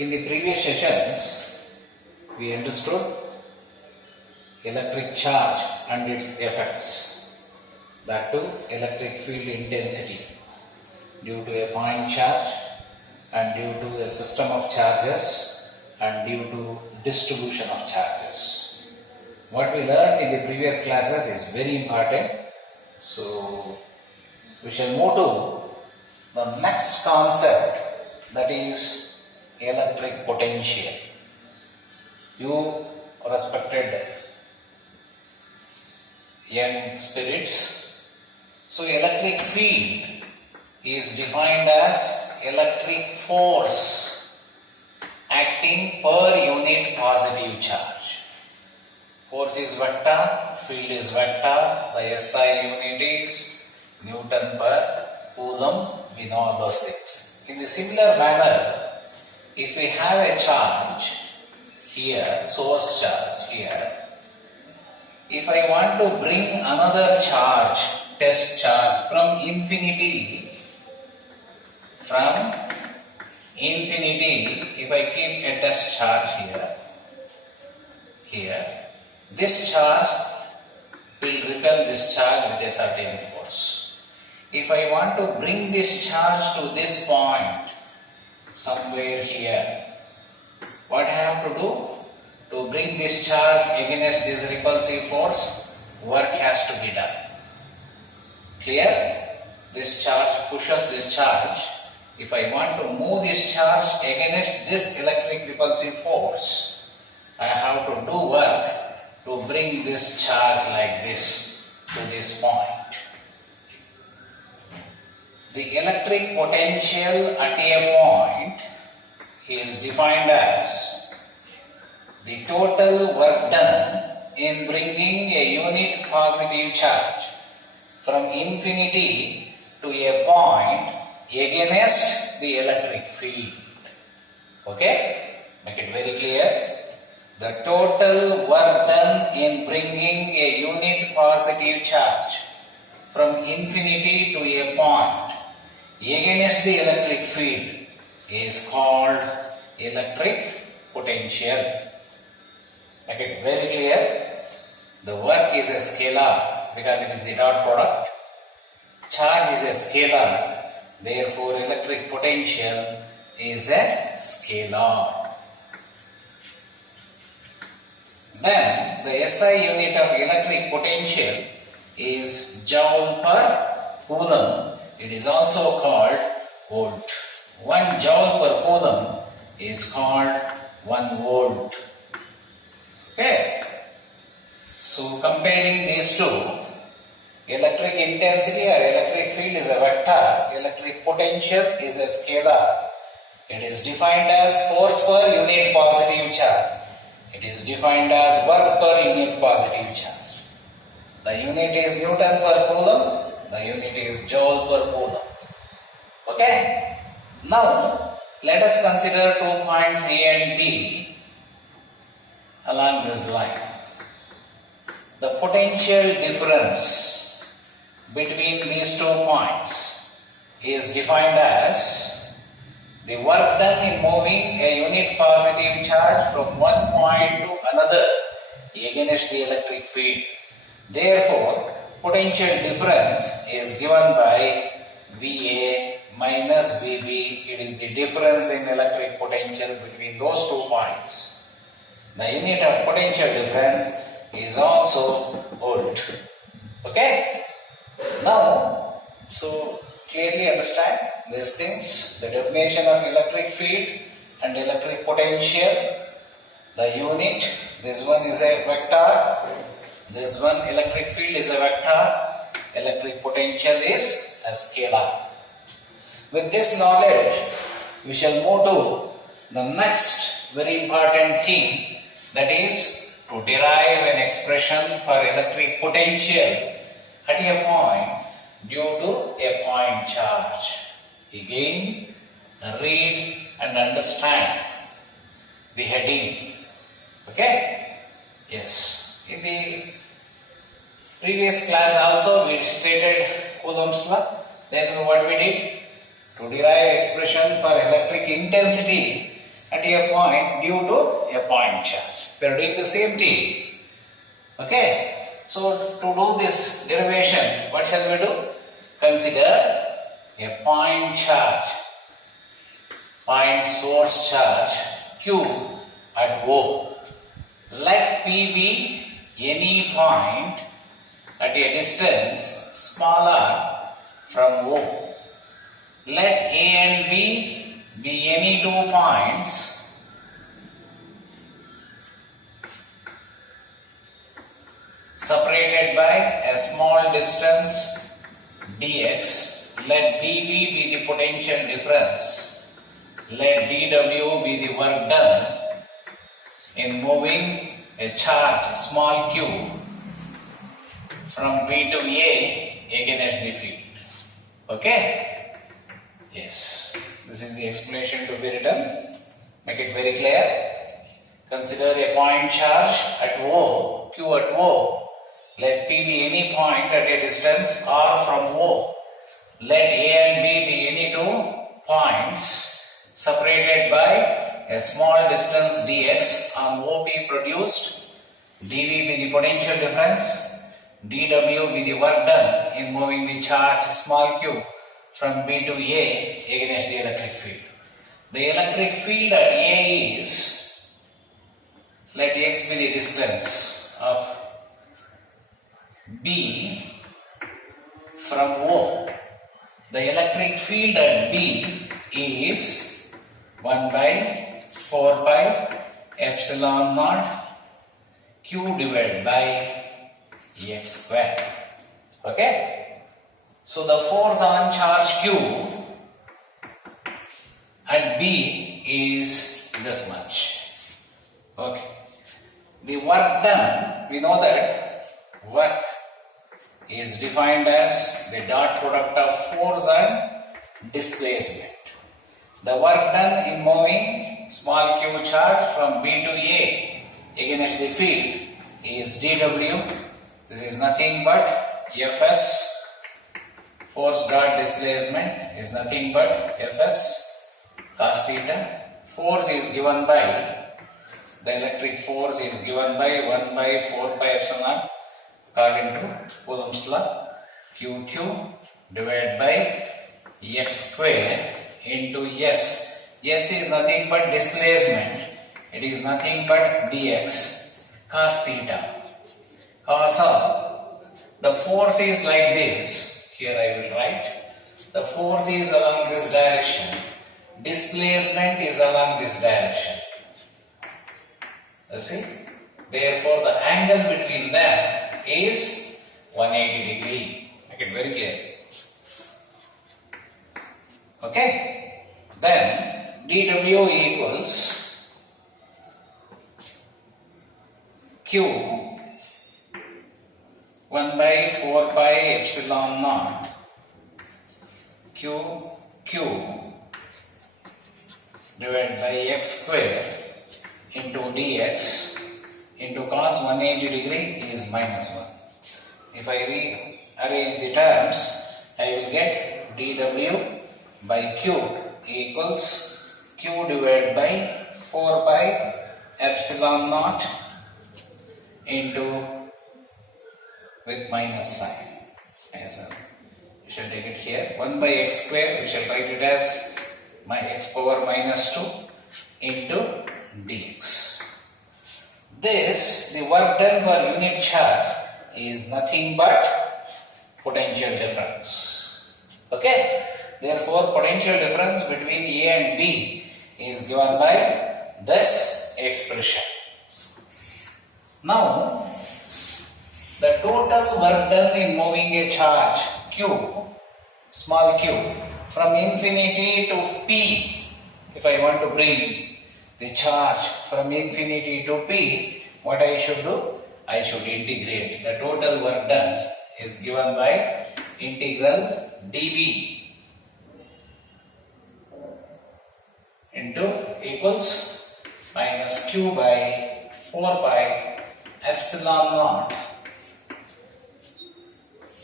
In the previous sessions, we understood electric charge and its effects, that too electric field intensity due to a point charge and due to a system of charges and due to distribution of charges. What we learned in the previous classes is very important. So, we shall move to the next concept, that is electric potential. You respected young spirits. So, electric field is defined as electric force acting per unit positive charge. Force is vector, field is vector, the SI unit is Newton per Coulomb, we know all those things. In the similar manner, if we have a charge here, source charge here, if I want to bring another charge, test charge from infinity, if I keep a test charge here, this charge will repel this charge with a certain force. If I want to bring this charge to this point, somewhere here, what I have to do? To bring this charge against this repulsive force, work has to be done. Clear? This charge pushes this charge. If I want to move this charge against this electric repulsive force, I have to do work to bring this charge like this to this point. The electric potential at a point is defined as the total work done in bringing a unit positive charge from infinity to a point against the electric field. Okay? Make it very clear. The total work done in bringing a unit positive charge from infinity to a point against the electric field is called electric potential. Make it very clear. The work is a scalar because it is the dot product. Charge is a scalar. Therefore, electric potential is a scalar. Then, the SI unit of electric potential is joule per coulomb. It is also called volt. 1 joule per coulomb is called 1 volt. Okay. So, comparing these two, electric intensity or electric field is a vector, electric potential is a scalar. It is defined as force per unit positive charge. It is defined as work per unit positive charge. The unit is Newton per Coulomb, the unit is Joule per Coulomb. Okay? Now, let us consider 2 points A and B along this line. The potential difference between these 2 points is defined as the work done in moving a unit positive charge from one point to another against the electric field. Therefore, potential difference is given by VA minus VB. It is the difference in electric potential between those 2 points. The unit of potential difference is also volt. Okay? Now, so clearly understand these things, the definition of electric field and electric potential, the unit, this one is a vector, this one electric field is a vector, electric potential is a scalar. With this knowledge, we shall move to the next very important thing, that is to derive an expression for electric potential at a point due to a point charge. Again, read and understand the heading. Okay? Yes. In the previous class also we stated Coulomb's law. Then what we did? To derive expression for electric intensity at a point due to a point charge. We are doing the same thing. Okay. So to do this derivation, what shall we do? Consider a point charge, point source charge Q at O. Let P be any point at a distance smaller from O. Let A and B be any 2 points separated by a small distance dx. Let dV be the potential difference. Let dW be the work done in moving a charge small q from B to A against the field. Okay? Yes. This is the explanation to be written. Make it very clear. Consider a point charge at O, Q at O. Let P be any point at a distance R from O. Let A and B be any 2 points separated by a small distance dx on OP produced. dV be the potential difference. dW be the work done in moving the charge small q from B to A against the electric field. The electric field at A is, let x be the distance of B from O. The electric field at B is 1 by 4 pi epsilon naught q divided by x square. Okay? So the force on charge Q at B is this much. Okay. The work done, we know that work is defined as the dot product of force and displacement. The work done in moving small q charge from B to A against the field is dW. This is nothing but Fs. Force dot displacement is nothing but Fs cos theta. Force is given by, the electric force is given by 1 by 4 pi epsilon according to Coulomb's law. QQ divided by x square into S. S is nothing but displacement. It is nothing but dx cos theta. Cos of, the force is like this. Here I will write. The force is along this direction. Displacement is along this direction. You see? Therefore, the angle between them is 180 degree. Make it very clear. Okay? Then dW equals Q 1 by 4 pi epsilon naught Q divided by x square into dx into cos 180 degree is minus 1. If I rearrange the terms, I will get dW by q equals q divided by 4 pi epsilon naught into with minus sign. Yes, we shall take it here. 1 by x square, we shall write it as my x power minus 2 into dx. This, the work done per unit charge is nothing but potential difference. Okay? Therefore, potential difference between A and B is given by this expression. Now, the total work done in moving a charge Q, small q, from infinity to P, if I want to bring the charge from infinity to P, what I should do? I should integrate. The total work done is given by integral dV into equals minus q by 4 pi epsilon naught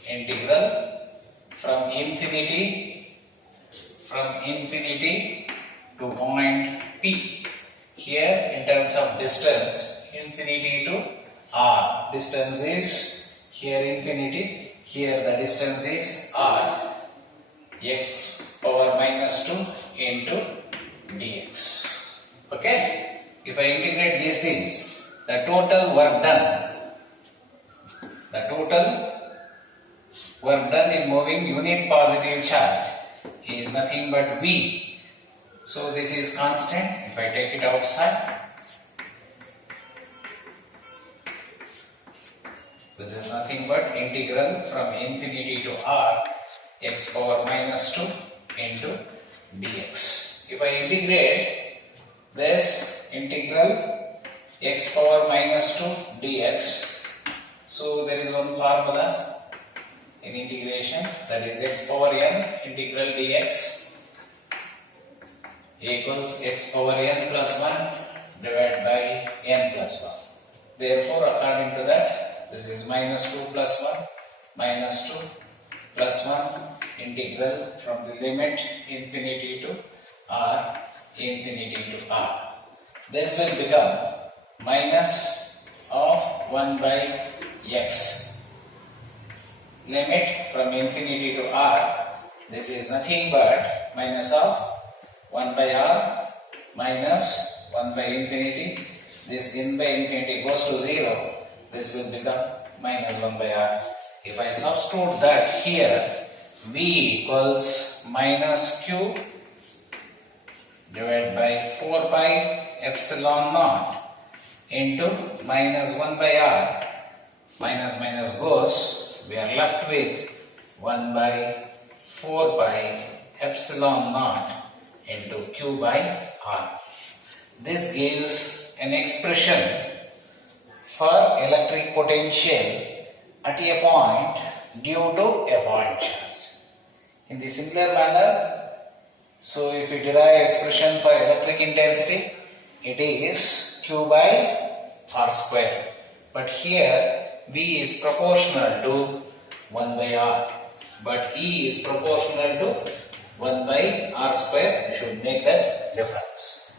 integral from infinity to point P. terms of distance, infinity to r. Distance is here infinity, here the distance is r, x power minus 2 into dx. Okay? If I integrate these things, the total work done in moving unit positive charge is nothing but v. So this is constant. If I take it outside, this is nothing but integral from infinity to r x power minus 2 into dx. If I integrate this integral x power minus 2 dx, so there is one formula in integration, that is x power n integral dx equals x power n plus 1 divided by n plus 1. Therefore, according to that, this is minus 2 plus 1 minus 2 plus 1 integral from the limit infinity to r infinity to r. This will become minus of 1 by x. Limit from infinity to r, this is nothing but minus of 1 by r minus 1 by infinity. This n by infinity goes to 0. This will become minus 1 by r. If I substitute that here, v equals minus q divided by 4 pi epsilon naught into minus 1 by r. Minus minus goes, we are left with 1 by 4 pi epsilon naught into q by r. This gives an expression for electric potential at a point due to a point charge. In the similar manner, so if we derive expression for electric intensity, it is q by r square. But here V is proportional to 1 by r, but E is proportional to 1 by r square. You should make that difference.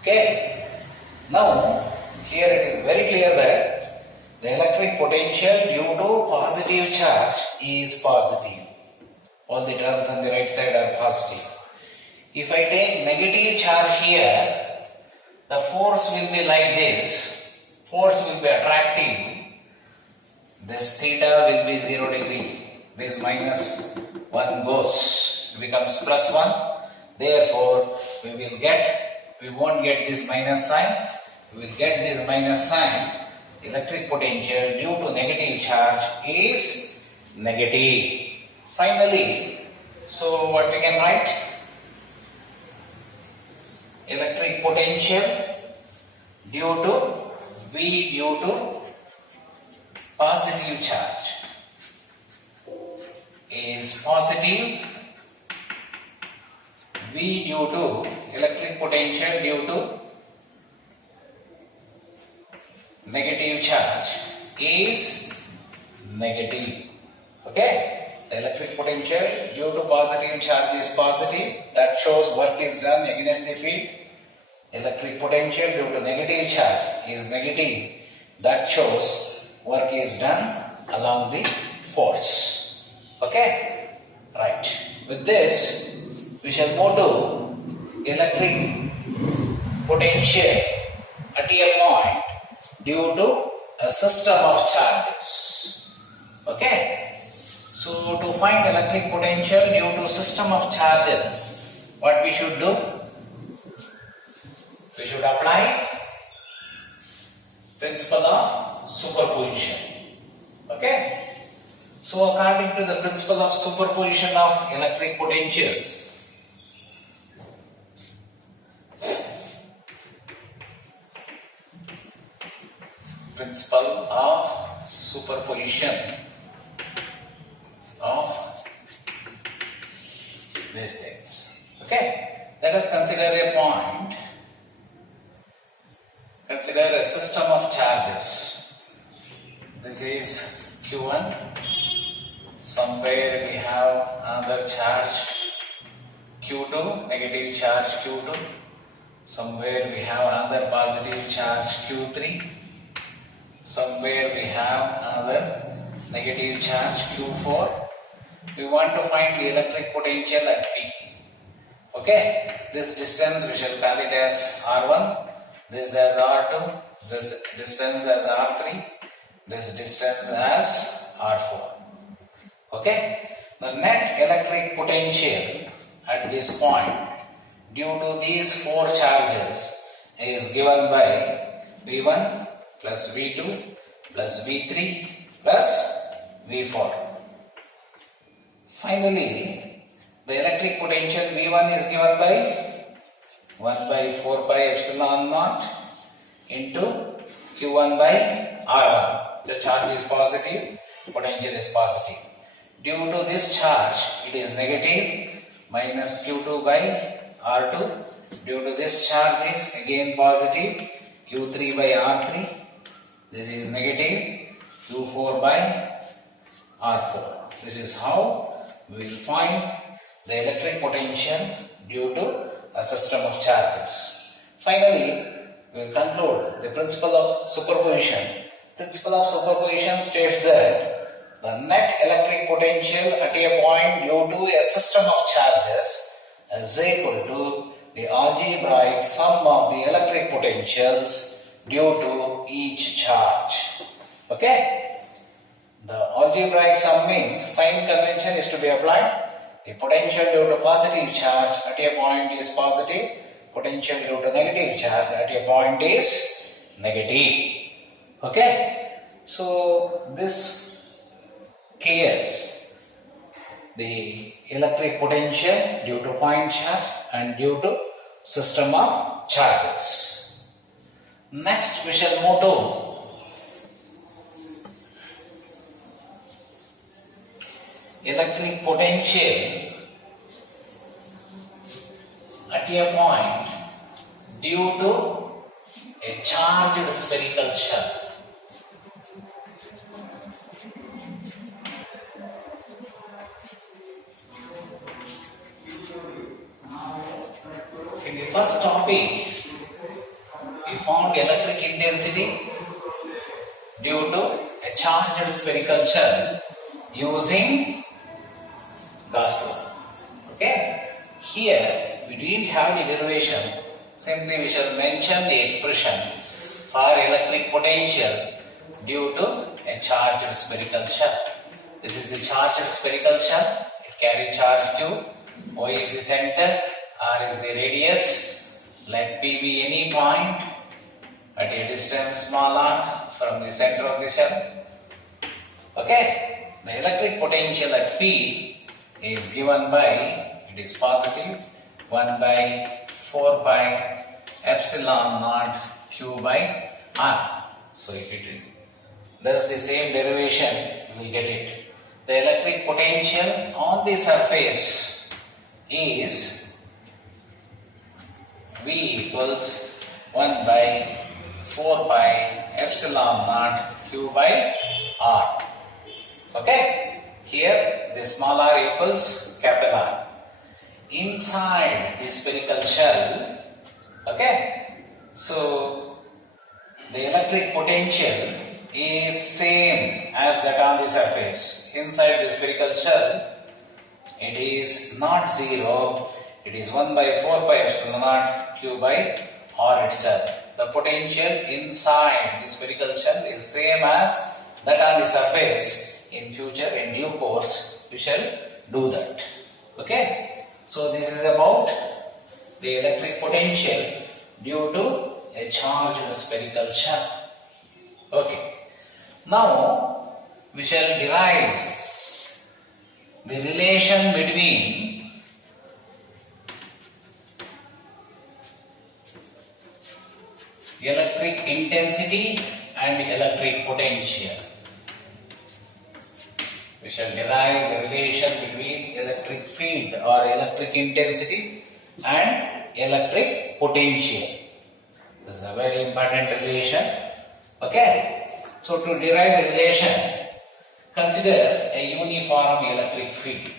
Okay. Now, here it is very clear that the electric potential due to positive charge is positive. All the terms on the right side are positive. If I take negative charge here, the force will be like this. Force will be attractive. This theta will be 0 degree. This minus 1 goes, becomes plus 1. Therefore, we won't get this minus sign. We will get this minus sign. Electric potential due to negative charge is negative. Finally, so what we can write? Electric potential due to V due to positive charge is positive. V due to electric potential due to negative charge is negative. Okay? The electric potential due to positive charge is positive. That shows work is done against the field. Electric potential due to negative charge is negative. That shows work is done along the force. Okay? Right. With this, we shall move to electric potential at a point due to a system of charges. Okay? So, to find electric potential due to system of charges, what we should do? We should apply principle of superposition. Okay? So, according to the principle of superposition of electric potentials, principle of superposition of these things. Okay? Let us consider a point. Consider a system of charges. This is Q1. Somewhere we have another charge Q2, negative charge Q2. somewhere we have another positive charge Q3, somewhere we have another negative charge Q4. We want to find the electric potential at P. Okay, this distance we shall call it as R1, this as R2, this distance as R3, this distance as R4. Okay, the net electric potential at this point due to these four charges is given by V1 plus V2 plus V3 plus V4. Finally, the electric potential V1 is given by 1 by 4 pi epsilon naught into Q1 by R1. The charge is positive, potential is positive. Due to this charge, it is negative, minus Q2 by R2. Due to this charge is again positive, Q3 by R3. This is negative, Q4 by R4. This is how we will find the electric potential due to a system of charges. Finally, we will conclude the principle of superposition. Principle of superposition states that the net electric potential at a point due to a system of charges is equal to the algebraic sum of the electric potentials due to each charge. Okay? The algebraic sum means sign convention is to be applied. The potential due to positive charge at a point is positive. Potential due to negative charge at a point is negative. Okay? So this clears the electric potential due to point charge and due to system of charges. Next we shall move to electric potential at a point due to a charged spherical shell. In the first topic, we found electric intensity due to a charged spherical shell using Gauss law. Okay? Here we didn't have the derivation. Simply we shall mention the expression for electric potential due to a charged spherical shell. This is the charged spherical shell. It carries charge Q. O is the center. R is the radius. Let P be any point at a distance small r from the center of the shell. Okay? The electric potential at P is given by, it is positive, 1 by 4 pi epsilon naught Q by R. So if it does the same derivation, we will get it. The electric potential on the surface is V equals 1 by 4 pi epsilon naught Q by R. Okay? Here the small r equals capital R. Inside the spherical shell, okay? So the electric potential is same as that on the surface. Inside the spherical shell, it is not 0, it is 1 by 4 pi epsilon naught Q by R itself. The potential inside the spherical shell is same as that on the surface. In future, in due course, we shall do that. Okay? So this is about the electric potential due to a charged spherical shell. Okay. Now we shall derive the relation between electric intensity and electric potential. We shall derive the relation between electric field or electric intensity and electric potential. This is a very important relation. Okay? So to derive the relation, consider a uniform electric field.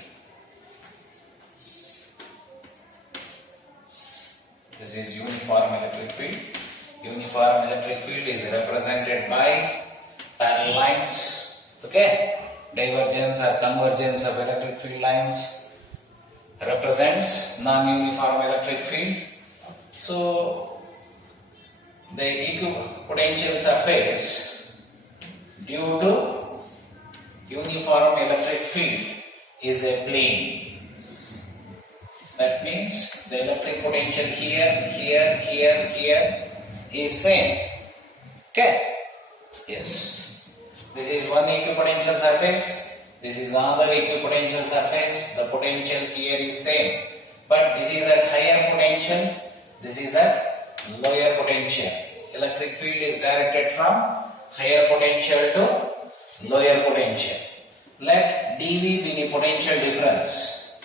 This is uniform electric field. Uniform electric field is represented by parallel lines. Okay. Divergence or convergence of electric field lines represents non-uniform electric field. So the equipotential surface due to uniform electric field is a plane. That means the electric potential here is same. Okay? Yes. This is one equipotential surface. This is another equipotential surface. The potential here is same. But this is at higher potential. This is at lower potential. Electric field is directed from higher potential to lower potential. Let dV be the potential difference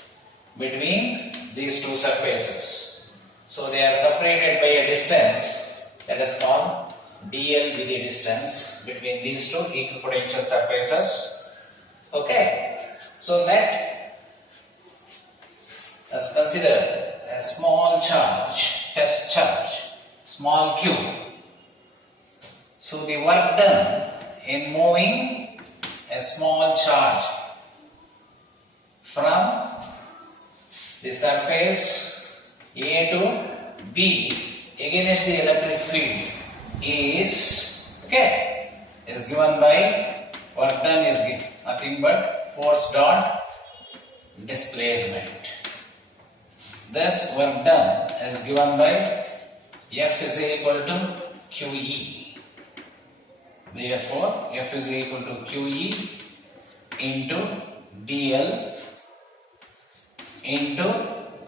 between these two surfaces. So they are separated by a distance. Let us call dl be the distance between these two equipotential surfaces. Okay. So let us consider a small charge, test charge, small q. So the work done in moving a small charge from the surface A to B against the electric field is given by work done is nothing but force dot displacement. Thus work done is given by F is equal to QE. Therefore F is equal to QE into DL into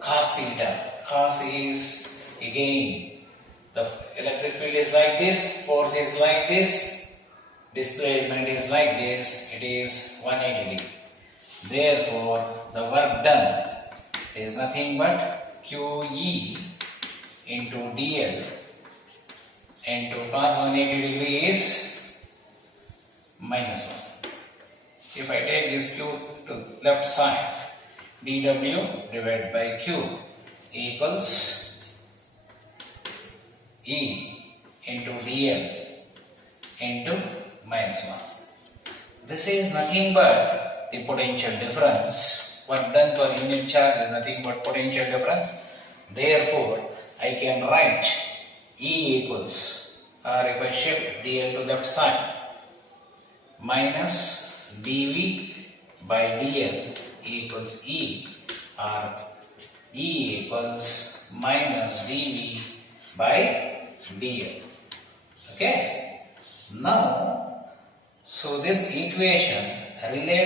cos theta. Cos is again the electric field is like this, force is like this, displacement is like this, it is 180 degree. Therefore the work done is nothing but QE into DL into cos 180 degree is -1. If I take this Q to left side, dW divided by Q equals E into DL into -1. This is nothing but the potential difference. Work done per unit charge is nothing but potential difference. Therefore, I can write E equals, or if I shift DL to left side, minus dV by DL equals E, or E equals minus dV by DL. Okay. Now, so this equation relates